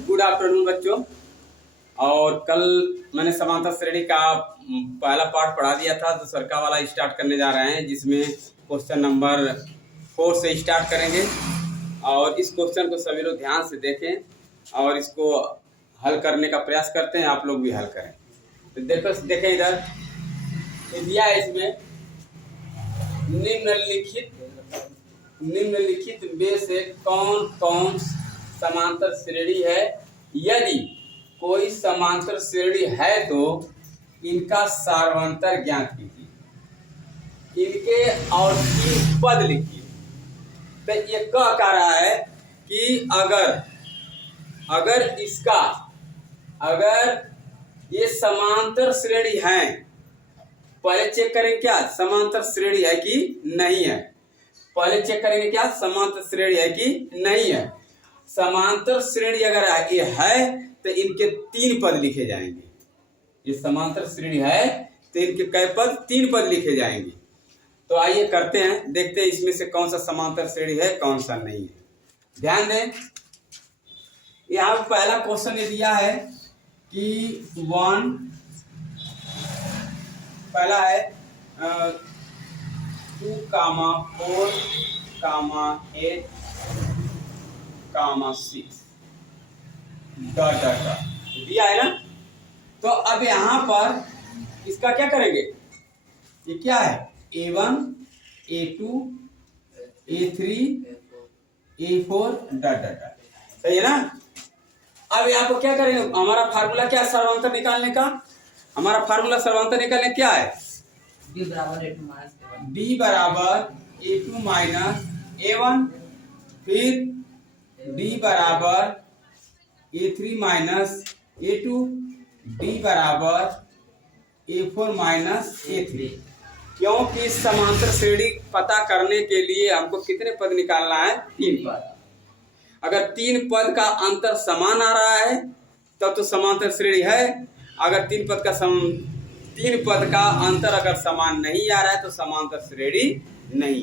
Good afternoon बच्चों। और कल मैंने समांतर श्रेणी का पहला पार्ट पढ़ा दिया था, तो दूसरा वाला स्टार्ट करने जा रहे हैं, जिसमें क्वेश्चन नंबर 4 से स्टार्ट करेंगे। और इस क्वेश्चन को सभी लोग ध्यान से देखें और इसको हल करने का प्रयास करते हैं। आप लोग भी हल करें। तो देखो, देखें इधर दिया है, इसमें निम्नलिखित में से कौन कौन समांतर श्रेणी है। यदि कोई समांतर श्रेणी है तो इनका सार्वंतर ज्ञात कीजिए, इनके और 3 पद लिखिए। तो ये कह रहा है कि अगर ये समांतर श्रेणी है, पहले चेक करें क्या समांतर श्रेणी है कि नहीं है। पहले चेक करेंगे क्या समांतर श्रेणी है कि नहीं है। समांतर श्रेणी अगर ये है तो इनके 3 पद लिखे जाएंगे। ये समांतर श्रेणी है तो इनके कै पद 3 पद लिखे जाएंगे। तो आइए करते हैं, देखते हैं इसमें से कौन सा समांतर श्रेणी है कौन सा नहीं है। ध्यान दें, यहाँ पहला क्वेश्चन ये दिया है कि पहला है 2, 4, 8, 6 डॉट दिया है ना। तो अब यहाँ पर इसका क्या करेंगे, ये क्या है A1, A2, A3, A4 dot. सही है ना। अब यहाँ पर क्या करेंगे, हमारा फार्मूला क्या है सर्वांतर निकालने का। हमारा फार्मूला सर्वांतर निकालने क्या है, D बराबर A2 माइनस A1, फिर D बराबर A3 माइनस A2, D बराबर A4 माइनस A3। क्योंकि समांतर श्रेणी पता करने के लिए हमको कितने पद निकालना है, 3 पद। अगर 3 पद का अंतर समान आ रहा है तब तो समांतर श्रेणी है। अगर 3 पद का अंतर अगर समान नहीं आ रहा है तो समांतर श्रेणी नहीं।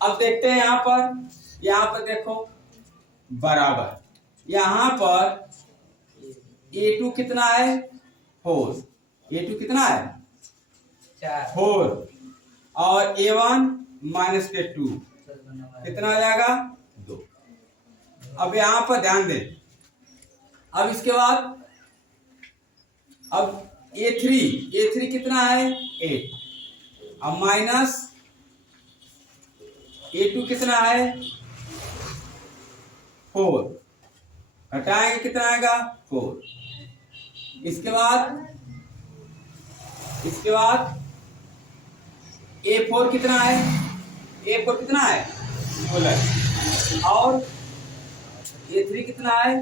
अब देखते हैं यहाँ पर देखो बराबर, यहाँ पर A2 कितना है 4, A2 कितना है 4, और A1 माइनस A2 कितना आ जाएगा 2। अब यहाँ पर ध्यान दें, अब इसके बाद अब A3 कितना है 8, अब माइनस A2 कितना है 4, हटाएंगे कितना आएगा 4। इसके बाद A4 कितना है, A4 कितना है 12, और A3 कितना है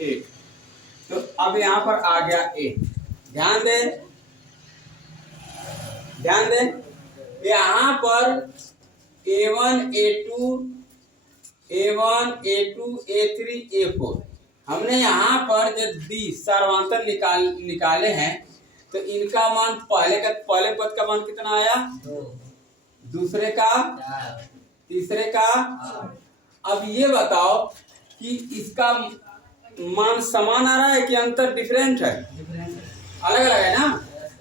8। तो अब यहाँ पर आ गया 8। ध्यान दें यहाँ पर A1, A2, A3, A4 हमने यहाँ पर जब D सर्वांतर निकाले हैं तो इनका मान पहले पद का मान कितना आया 2, दूसरे का 4, तीसरे का 8। अब ये बताओ कि इसका मान समान आ रहा है कि अंतर डिफरेंट है, अलग अलग है ना।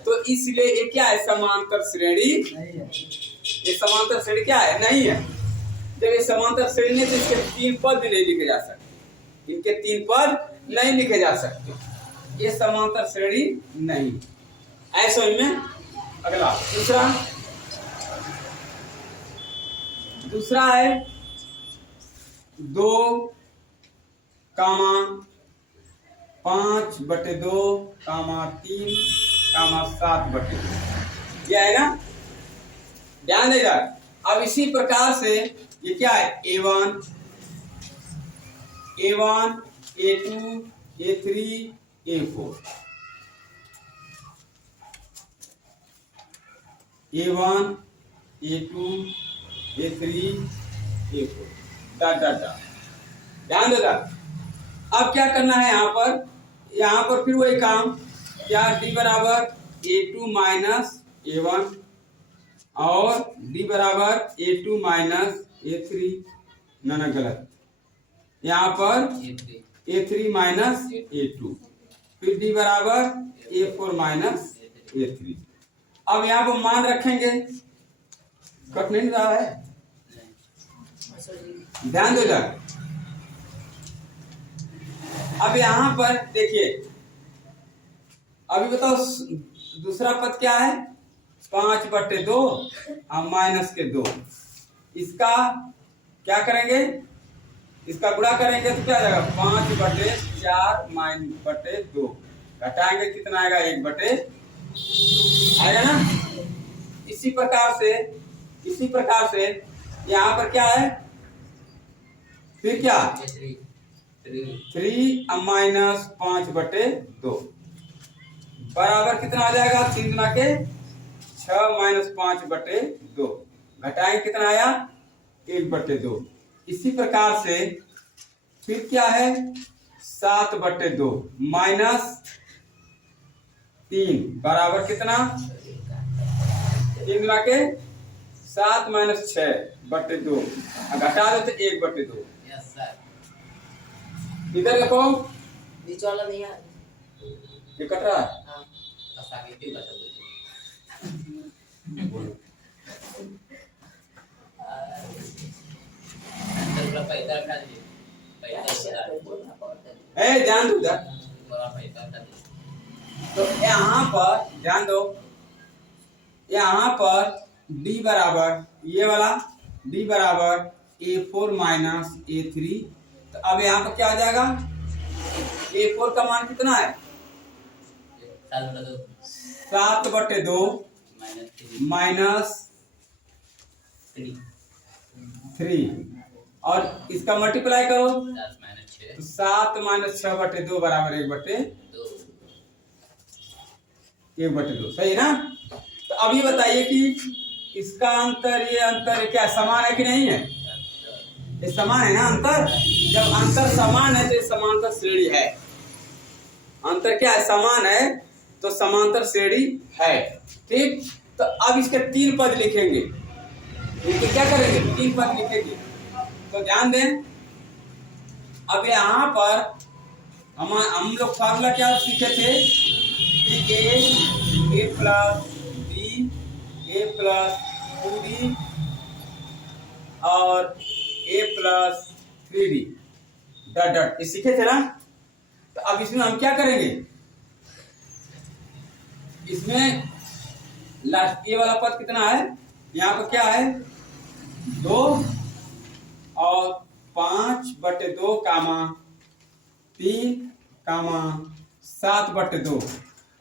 तो इसलिए ये क्या है समांतर श्रेणी, ये समांतर श्रेणी क्या है नहीं है। जब ये समांतर श्रेणी है तो इसके 3 पद भी नहीं लिखे जा सकते, इनके 3 पद नहीं लिखे जा सकते, ये समांतर श्रेणी नहीं। ऐसा में अगला दूसरा है 2, 5/2, 3, 7/2 यह है ना। ध्यान देगा। अब इसी प्रकार से ये क्या है A1, A2, A3, A4, A1, A2, A3, A4 dot. ध्यान देगा। अब क्या करना है यहाँ पर फिर वही काम, क्या D बराबर A2 माइनस A1, और d बराबर a2 माइनस a3, ना गलत, यहाँ पर a3 माइनस a2, फिर d बराबर a4 माइनस a3। अब यहाँ पर मान रखेंगे, कट नहीं रहा है, ध्यान दो इधर। अब यहाँ पर देखिए, अभी बताओ दूसरा पद क्या है, 5/2 और माइनस के 2। इसका क्या करेंगे, इसका गुणा करेंगे तो क्या आ जाएगा, 5/4 -/2, घटाएंगे कितना आएगा, 1/2 आएगा ना। इसी प्रकार से यहाँ पर क्या है, फिर क्या 3 माइनस 5/2 बराबर कितना आ जाएगा, 3 गुना के 6 माइनस 5/2, घटाएंगे कितना आया, 1/2। इसी प्रकार से फिर क्या है, 7/2 माइनस 3 बराबर कितना, 3 गुना के 7 माइनस 6/2, घटा दो तो 1/2। इधर लिखो, बीच वाला नहीं है, ये कट रहा है। हाँ ध्यान दो इधर। तो यहाँ पर ध्यान दो, यहाँ पर d बराबर ये वाला d बराबर a4 माइनस a3। तो अब यहाँ पर क्या आ जाएगा, a4 का मान कितना है, 7/2 माइनस 3, और इसका मल्टीप्लाई करो तो 7 माइनस 6/2 बराबर 1/2, सही ना। तो अभी बताइए कि इसका अंतर ये अंतर क्या समान है कि नहीं है, ये समान है ना। अंतर, जब अंतर समान है तो ये समांतर श्रेणी है। अंतर क्या है, समान है तो समांतर श्रेणी है, ठीक। तो अब इसके 3 पद लिखेंगे, इनके क्या करेंगे, 3 पद लिखेंगे। तो ध्यान दें, अब यहाँ पर हम लोग फार्मूला क्या सीखे थे कि a plus b, a plus 2d और a plus 3d dot dot, ये सीखे थे ना। तो अब इसमें हम क्या करेंगे, इसमें लास्ट ये वाला पद कितना है, यहाँ पर क्या है 2 और 5/2 कामा 3 कामा 7/2।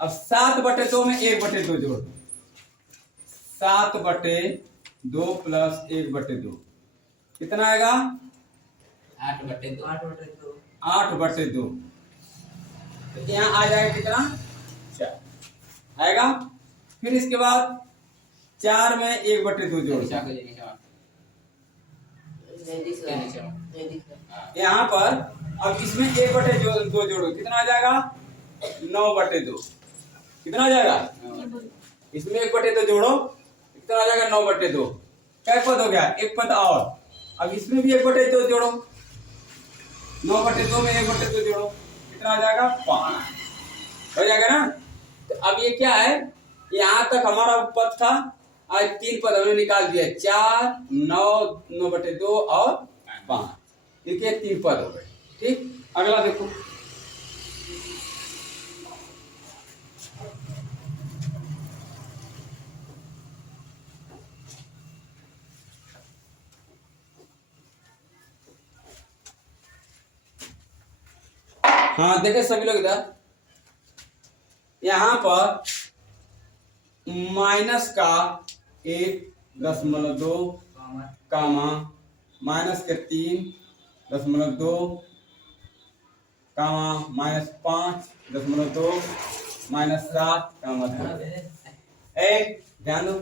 अब 7/2 में 1/2 जोड़, 7/2 प्लस 1/2 कितना आएगा, 8/2। तो यहाँ आ जाएगा कितना, 4 आएगा। फिर इसके बाद 4 में 1/2 जोड़, यहाँ पर अब इसमें 1/2 जोड़ो, कितना आ जाएगा, 9/2। कितना आ जाएगा, इसमें 1/2 जोड़ो, कितना आ जाएगा, 9/2। क्या पद हो गया, एक पद और। अब इसमें भी 1/2 जोड़ो, 9/2 में 1/2 जोड़ो, कितना आ जाएगा, 5 हो जाएगा ना। तो अब ये क्या है, यहाँ तक हमारा पद था, आज 3 पद हमने निकाल दिया, 4, 9, 9/2 और 5, इनके 3 पद हो गए, ठीक। अगला देखो, हाँ देखे सभी लोग इधर, यहाँ पर माइनस का 1.2 कामा माइनस के 3.2 कामा माइनस 5.2 माइनस 7 कामा 2। ध्यान दो,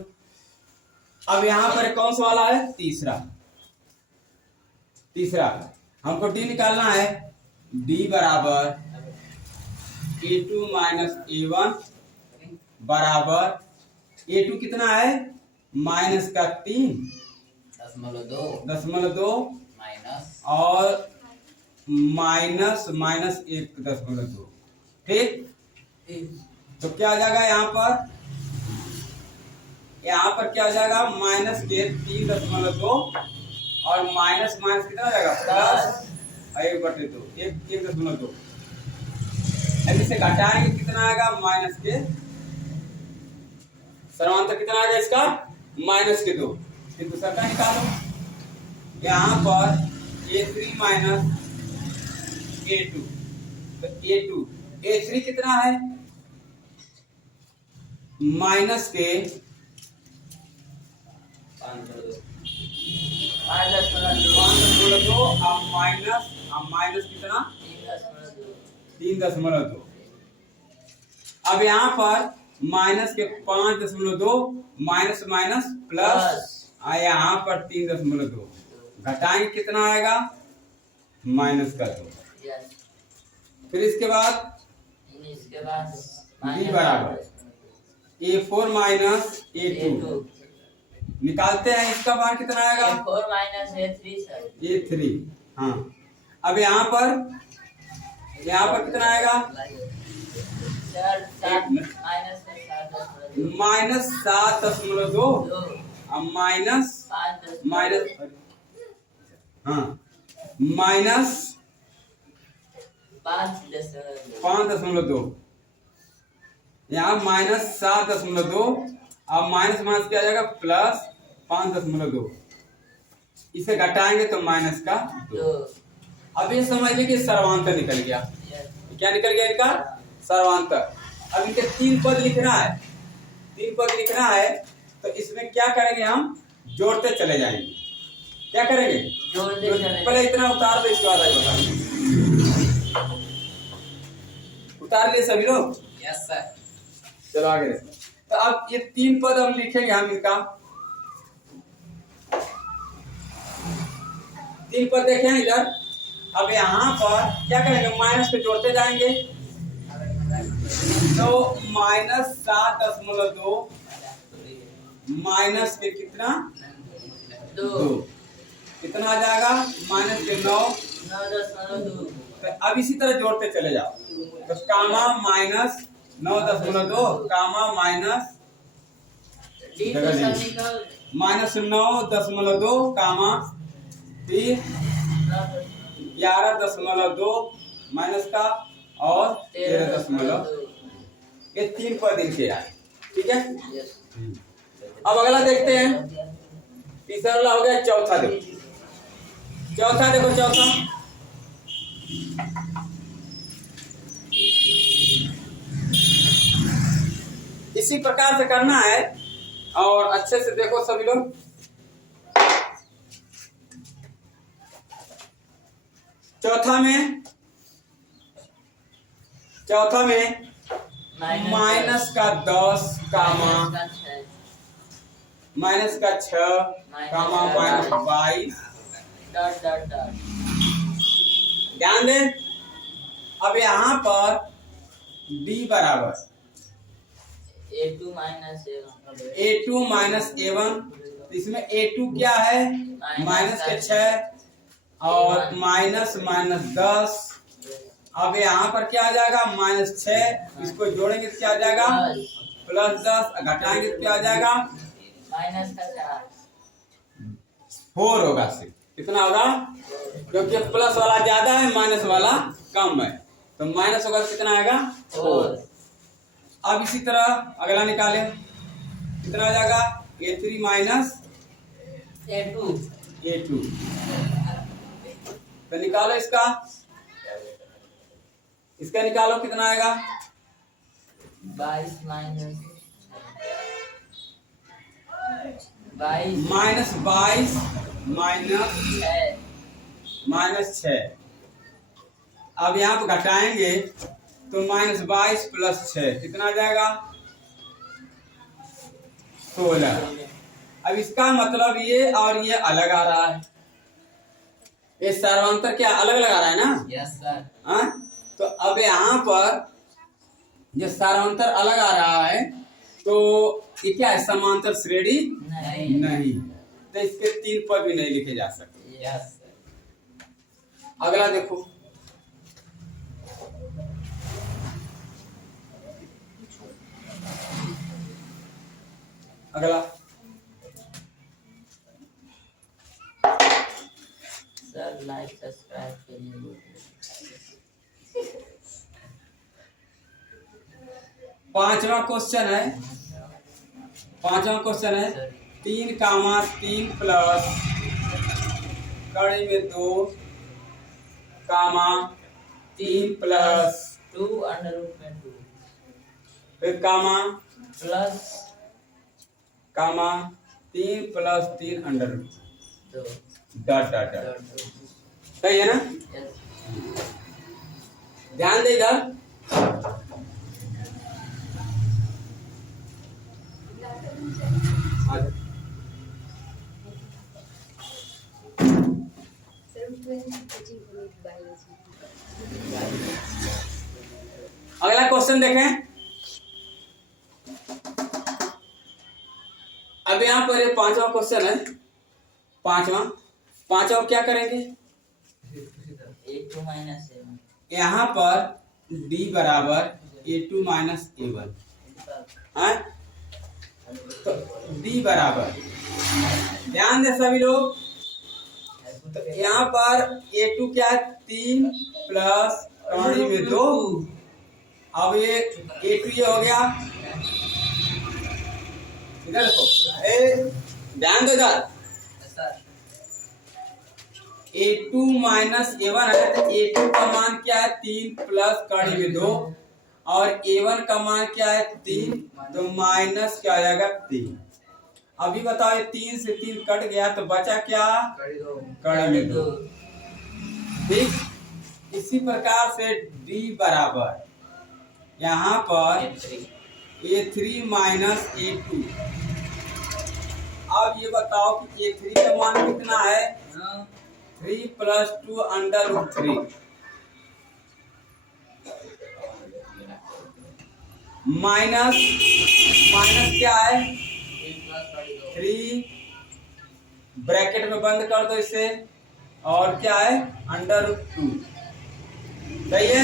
अब यहाँ पर कौन सा वाला है, तीसरा हमको डी निकालना है। डी बराबर a2 माइनस a1 बराबर a2 कितना है माइनस का 3 दशमलव 2 माइनस और माइनस माइनस 1.2। ठीक, तो क्या आ जाएगा यहाँ पर क्या आ जाएगा, माइनस के 3.2 और माइनस माइनस कितना आ जाएगा, प्लस 1/2, 1.2। अब इसे घटाएंगे कितना आएगा, माइनस के सर्वांतर कितना आएगा इसका, माइनस के 2। फिर दूसरा का निकालो, यहाँ पर a3 माइनस a2, तो a3 कितना है, माइनस के 5.2 अब माइनस कितना 3.2। अब यहाँ पर माइनस के 5.2 माइनस माइनस प्लस यहाँ पर 3.2 घटाएंगे कितना आएगा, माइनस का 2। फिर इसके बाद b बराबर a4 माइनस a2 निकालते हैं, इसका मान कितना आएगा, a4 माइनस a3। हाँ, अब यहाँ पर कितना आएगा, माइनस 7.2 अब माइनस हाँ माइनस 5.2, यहाँ माइनस 7.2 अब माइनस माइनस क्या आ जाएगा, प्लस 5.2। इसे घटाएंगे तो माइनस का 2। अब ये समझिए कि सर्वांतर निकल गया। क्या निकल गया इनका, सर्वांतर। अब इनके 3 पद लिखना है, 3 पद लिखना है, तो इसमें क्या करेंगे, हम जोड़ते चले जाएंगे। क्या करेंगे, जोड़ते चले। पहले इतना उतार दो, इसके बाद आगे बता। उतार लिए सभी लोग, यस सर। चलो आगे। तो अब ये 3 पद हम लिखेंगे, हम इनका 3 पद देखें इधर। अब यहाँ पर क्या करेंगे, माइनस पे जोड़ते जाएंगे, तो माइनस 7.2 माइनस के कितना 2 कितना आ जाएगा, माइनस के 9.2। तो अब इसी तरह जोड़ते चले जाओ, तो comma minus 9.2 comma minus minus 9.2 comma फिर 11.2 माइनस का और 13.2। ये 3 पद इनके आए। ठीक है, अब अगला देखते हैं। तीसरा वाला हो गया, चौथा देखो। चौथा इसी प्रकार से करना है, और अच्छे से देखो सभी लोग। चौथा में माइनस का 10 कामा माइनस का 6 कामा माइनस 22 ध्यान दें। अब यहाँ पर d बराबर a2 माइनस a1, तो इसमें a2 क्या है, माइनस के 6 और माइनस माइनस 10। अब यहाँ पर क्या आ जाएगा, माइनस 6, इसको जोड़ेंगे तो क्या आ जाएगा, प्लस 10, घटाएंगे तो क्या आ जाएगा, माइनस का 4 होगा। कितना होगा, क्योंकि प्लस वाला ज्यादा है, माइनस वाला कम है, तो माइनस होगा तो कितना आएगा, 4। अब इसी तरह अगला निकाले, कितना आ जाएगा, a3 माइनस a2। तो निकालो इसका निकालो, कितना आएगा, 22 माइनस 22 माइनस 6। अब यहाँ पर घटाएंगे तो -22 प्लस 6 कितना आ जाएगा, 16। अब इसका मतलब ये और ये अलग आ रहा है, ये सर्वांतर क्या अलग अलग आ रहा है ना, यस सर। हाँ, तो अब यहाँ पर ये सर्वांतर अलग आ रहा है, तो ये क्या है, समांतर श्रेणी नहीं। नहीं, तो इसके 3 पर भी नहीं लिखे जा सकते। यस। अगला देखो, अगला सर लाइक सब्सक्राइब के लिए बोल पांचवा क्वेश्चन है, पांचवा क्वेश्चन है, सर 3, 3 प्लस कड़ी में 2, 3 प्लस 2 अंडर रूट में 2 फिर plus 3 plus 3 under root 2 dot dot dot. Dot 2। सही है ना? यस। ध्यान दे इधर, अगला क्वेश्चन देखें। अब यहाँ पर ये 5वां क्वेश्चन है, पांचवा क्या करेंगे, A2 माइनस A1 यहाँ पर d बराबर A2 माइनस A1 है, तो d बराबर, ध्यान दे सभी लोग, तो यहाँ पर A2 क्या है, 3 प्लस कड़ी में 2, अब ये A2 ये हो गया, इधर देखो, ध्यान दो इधर, सर A2 माइनस A1 है, तो A2 का मान क्या है, 3 प्लस कड़ी में 2, और A1 का मान क्या है, 3, तो माइनस क्या आ जाएगा, 3। अभी बताओ, ये 3 से 3 कट गया तो बचा क्या, कड़ी में 2। ठीक, इसी प्रकार से D बराबर यहाँ पर A3 माइनस A2। अब ये बताओ कि A3 का मान कितना है, 3 प्लस 2 अंडर रूट 3 माइनस क्या है, 3 ब्रैकेट में बंद कर दो इसे, और क्या है, अंडर रूट 2। सही है?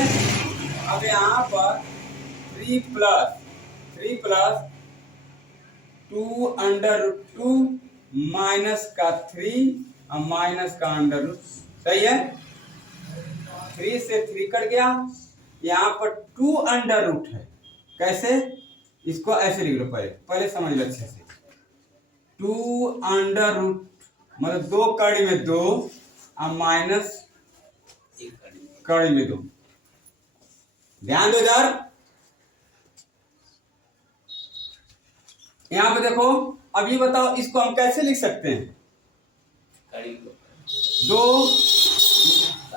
अब यहाँ पर 3 प्लस 2 अंडर रूट 2 माइनस का 3 और माइनस का अंडर रूट। सही है? 3 से 3 कट गया, यहाँ पर 2 अंडर रूट है। कैसे, इसको ऐसे लिख लो, पहले समझ लो अच्छे से। 2 अंडर रूट मतलब 2 कड़ी में 2 और माइनस कड़ी में 2। ध्यान दो इधर, यहाँ पे देखो। अब ये बताओ, इसको हम कैसे लिख सकते हैं, दो,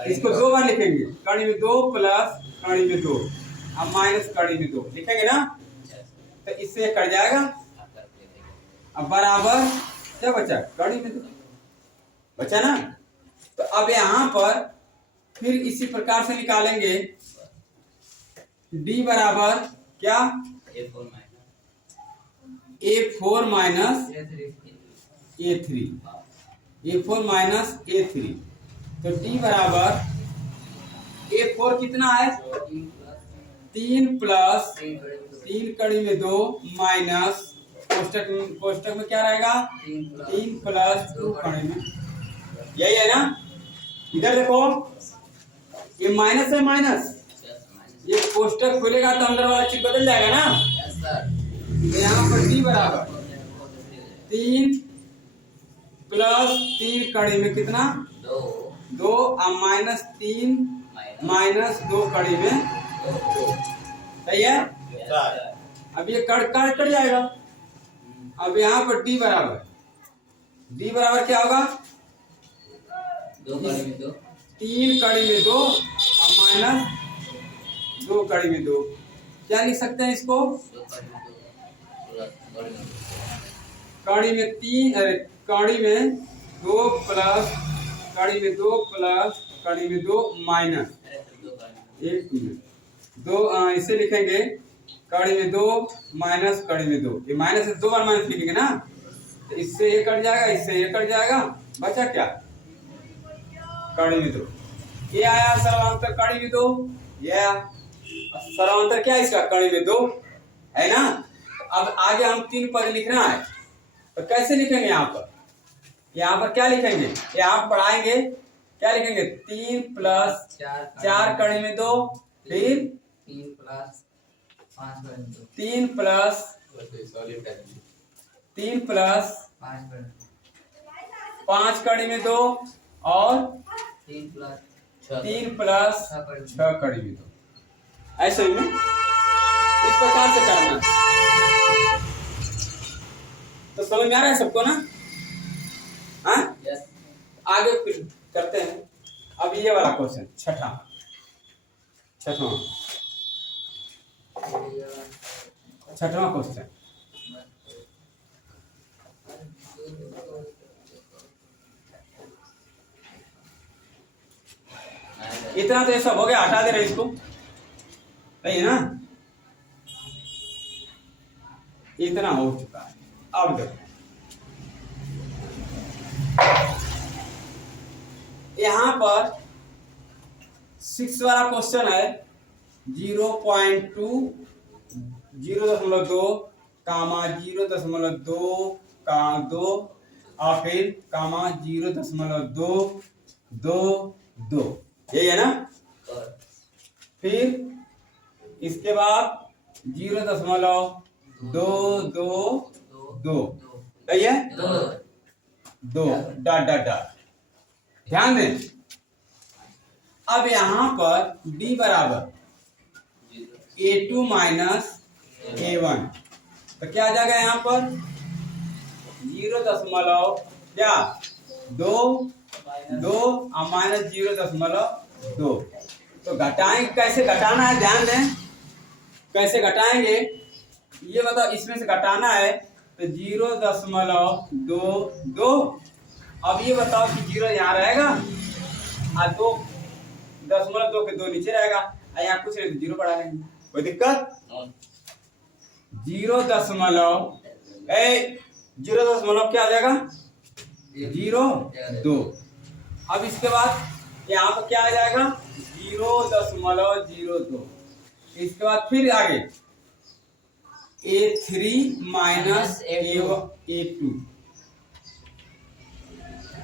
इसको 2 बार लिखेंगे, कड़ी में 2 प्लस कड़ी में 2 और माइनस कड़ी में 2 लिखेंगे ना, तो इससे कट जाएगा। अब बराबर क्या बचा, कड़ी में 2 बचा ना। तो अब यहाँ पर फिर इसी प्रकार से निकालेंगे, D बराबर क्या, A4 minus A3, A4 minus A3। तो D बराबर A4 कितना है, 3 प्लस 3 कड़ी में 2 माइनस कोष्टक में क्या रहेगा, 3 प्लस 2 कड़ी में, यही है ना। इधर देखो, ये माइनस है, माइनस, ये कोष्टक खुलेगा तो अंदर वाला चिन्ह बदल जाएगा ना। तो यहाँ पर D बराबर 3 प्लस 3 कड़ी में कितना, 2 और माइनस 3 माइनस 2 कड़ी में 2। सही है? अब ये कट जाएगा। अब यहाँ पर D बराबर क्या होगा, 3 कड़ी में 2 और माइनस 2 कड़ी में 2। क्या लिख सकते हैं इसको, कड़ी में 3, कड़ी में 2 प्लस कड़ी में 2 प्लस कड़ी में 2 माइनस 1 में 2, इसे लिखेंगे कड़ी में 2 माइनस कड़ी में 2, ये माइनस से 2 बार माइनस लिखेंगे ना, तो इससे ये कट जाएगा, इससे ये कट जाएगा, बचा क्या कड़ी में 2। ये आया सर्वांतर कड़ी में 2, ये आया सर्वांतर क्या है इसका कड़ी में 2 है ना। अब आगे हम 3 पद लिखना है, तो कैसे लिखेंगे यहाँ पर क्या लिखेंगे, ये आप पढ़ाएंगे क्या लिखेंगे, 3 प्लस 4 कड़ी में 2, फिर 3 प्लस 5 कड़ी में 2, 3 प्लस 5 कड़ी में 2 और 3 प्लस 6 कड़ी में 2। ऐसे ही ना इस प्रकार से करना। तो समझ में आ रहा है सबको ना। हाँ यस। आगे फिर करते हैं। अब ये वाला क्वेश्चन छठा क्वेश्चन। इतना तो ये सब हो गया, हटा दे रहे इसको, सही है ना, इतना हो चुका है। अब देखो यहाँ पर 6 वाला क्वेश्चन है 0.2 0.2 कामा 0.2 का 2 और फिर कामा 0.222, यही है ना। फिर इसके बाद 0.222, सही है, 2 डॉट डॉट डॉट। ध्यान दें, अब यहां पर d बराबर a2 माइनस a1, तो क्या आ जाएगा यहाँ पर 0.2 और माइनस 0.2। तो घटाएंगे, कैसे घटाना है ध्यान दें, कैसे घटाएंगे ये बताओ। इसमें से घटाना है तो 0.22। अब ये बताओ कि 0 यहाँ रहेगा और 2.2 के 2 नीचे रहेगा, और यहाँ कुछ नहीं तो 0 बढ़ा लेंगे, कोई दिक्कत। 0.0 क्या आ जाएगा 0.2। अब इसके बाद यहाँ पर क्या आ जाएगा 0.02। इसके बाद फिर आगे a3 माइनस a2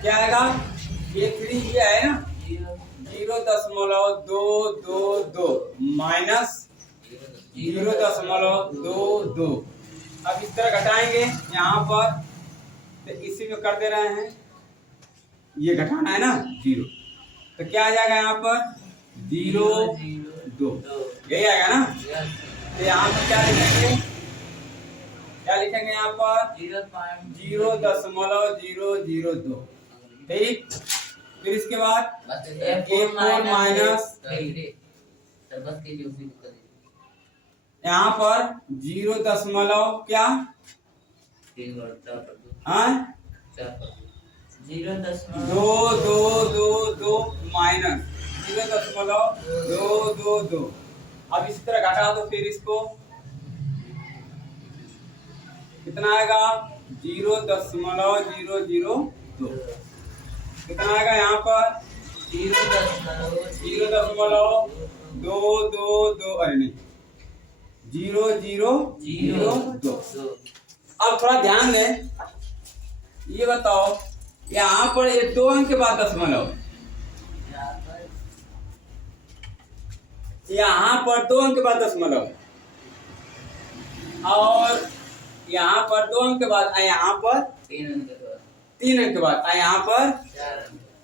क्या आएगा, a3 ये है ना 0.222 माइनस 0.22। अब इस तरह घटाएंगे यहाँ पर, तो इसी में कर दे रहे हैं, ये घटाना है ना 0, तो क्या आ जाएगा यहाँ पर 0.2, यही आएगा ना। तो यहाँ पर क्या लिखेंगे यहाँ पर 0.002, ठीक। फिर इसके बाद a4 माइनस, यहाँ पर 0 क्या 2 माइनस 0.222। अब इस तरह घटा दो, फिर इसको कितना आएगा 0.002। कितना आएगा यहाँ पर 0.222, अरे नहीं 0.002। अब थोड़ा ध्यान दें, ये बताओ यहाँ पर ये 2 अंक के बाद दशमलव, यहाँ पर 2 अंक के बाद दशमलव, और यहाँ पर 2 अंक के बाद, यहाँ पर 3 अंक के बाद, यहाँ पर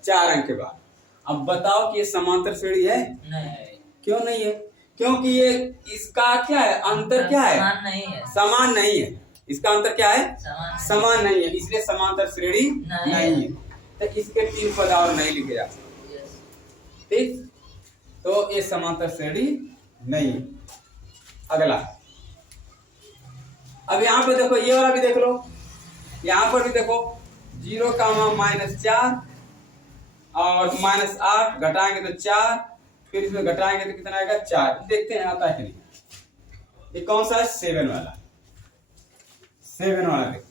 4 अंक के बाद। अब बताओ कि ये समांतर श्रेणी है? नहीं। क्यों नहीं है? क्योंकि ये इसका क्या है, अंतर क्या है, समान नहीं है। इसका अंतर क्या है, समान नहीं है, इसलिए समांतर श्रेणी नहीं है। तो इसके 3 पद और नहीं लिखे जा सकते, ठीक। तो ये समांतर श्रेणी नहीं है। अगला, अब यहाँ पे देखो, ये वाला भी देख लो, यहाँ पर भी देखो 0 -4 और -8 घटाएंगे तो 4, फिर इसमें घटाएंगे तो कितना आएगा 4। देखते हैं आता है कि नहीं। ये कौन सा है? 7 वाला। 7 वाला देखो,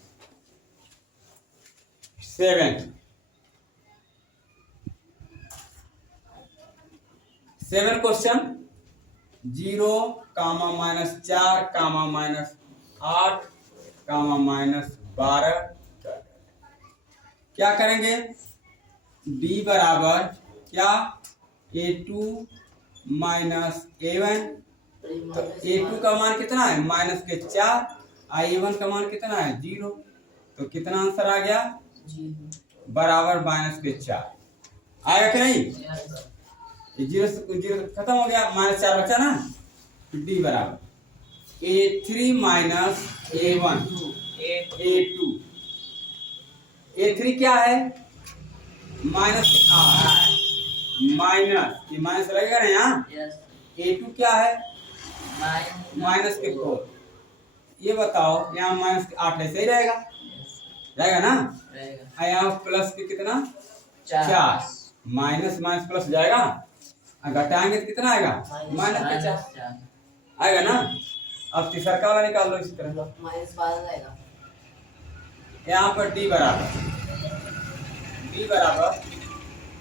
7 क्वेश्चन 0, -4, -8, -12। क्या करेंगे? d बराबर क्या? a2 minus a1। तो a2 का मान कितना है? -4। a1 का मान कितना है? 0। तो कितना आंसर आ गया? बराबर -4 आया कि नहीं? ये 0 से 0 खत्म हो गया, -4 बचा ना। तो d बराबर a3 minus a1 a2। a3 क्या है? माइनस माइनस, ये माइनस लगेगा ना यहाँ। a2 क्या है? -4। ये बताओ, यहाँ -8 ऐसे ही रहेगा, रहेगा ना। यहाँ प्लस के कितना? 4। माइनस माइनस प्लस जाएगा, घटाएंगे तो कितना आएगा? -4 आएगा ना। अब तीसरा का वाला निकाल लो इसी तरह। -12 आएगा। यहाँ पर d बराबर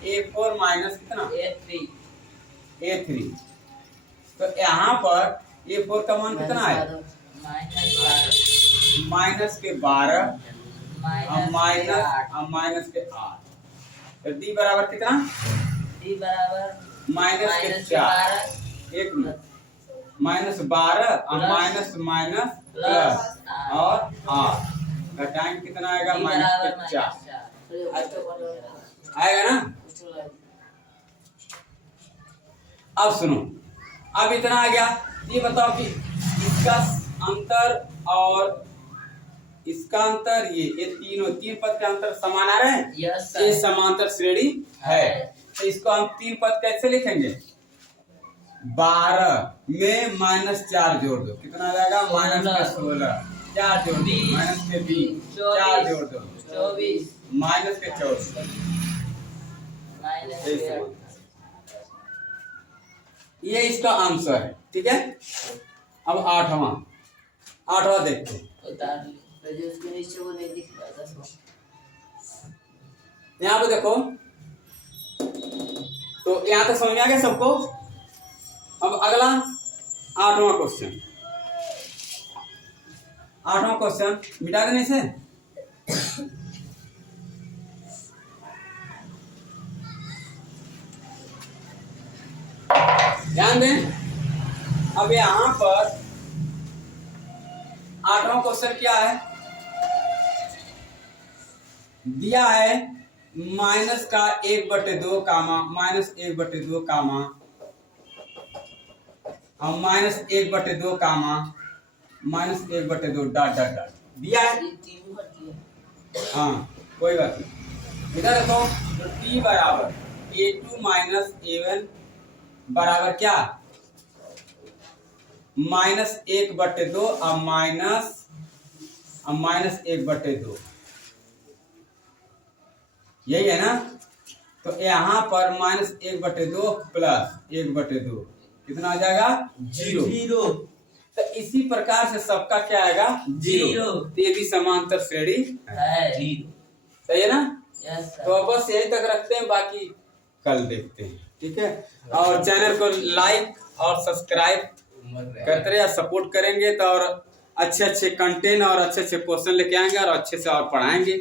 a4 माइनस कितना? a3। तो यहाँ पर a4 का मान कितना है? -12 माइनस के 8। तो d बराबर कितना? d बराबर -4। एक मिनट, -12 और माइनस प्लस और 8 घटाएंगे कितना आएगा? -4 आएगा ना। अब सुनो, अब इतना आ गया। ये बताओ कि इसका अंतर और इसका अंतर, ये तीन पद के अंतर समान आ रहे हैं। ये समांतर श्रेणी है। तो इसको हम 3 पद कैसे लिखेंगे? 12 में -4 जोड़ दो, कितना आ जाएगा? -16। 4 जोड़ दो, -20। 4 जोड़ दो, 24। -14। ये इसका आंसर है, ठीक है। अब 8वां देखते हैं। यहाँ पे देखो, तो यहाँ तक समझ में आ गया सबको। अब अगला 8वां क्वेश्चन। 8वां क्वेश्चन मिटा देने से। ध्यान दें, अब यहाँ पर 8वां क्वेश्चन क्या है? दिया है माइनस का 1/2 कामा -1/2 कामा और -1/2 कामा -1/2 डॉट डॉट डॉट दिया है। हाँ, कोई बात नहीं। इधर देखो, तो t बराबर a2 माइनस a1 बराबर क्या? -1/2 और -1/2, यही है ना। तो यहाँ पर -1/2 प्लस 1/2 कितना आ जाएगा? 0। तो इसी प्रकार से सबका क्या आएगा? 0। ये भी समांतर श्रेणी है। सही है ना। तो बस यही तक रखते हैं, बाकी कल देखते हैं, ठीक है। और चैनल को लाइक और सब्सक्राइब करते रहिए, सपोर्ट करेंगे तो और अच्छे कंटेंट और अच्छे क्वेश्चन लेके आएंगे और अच्छे से और पढ़ाएंगे।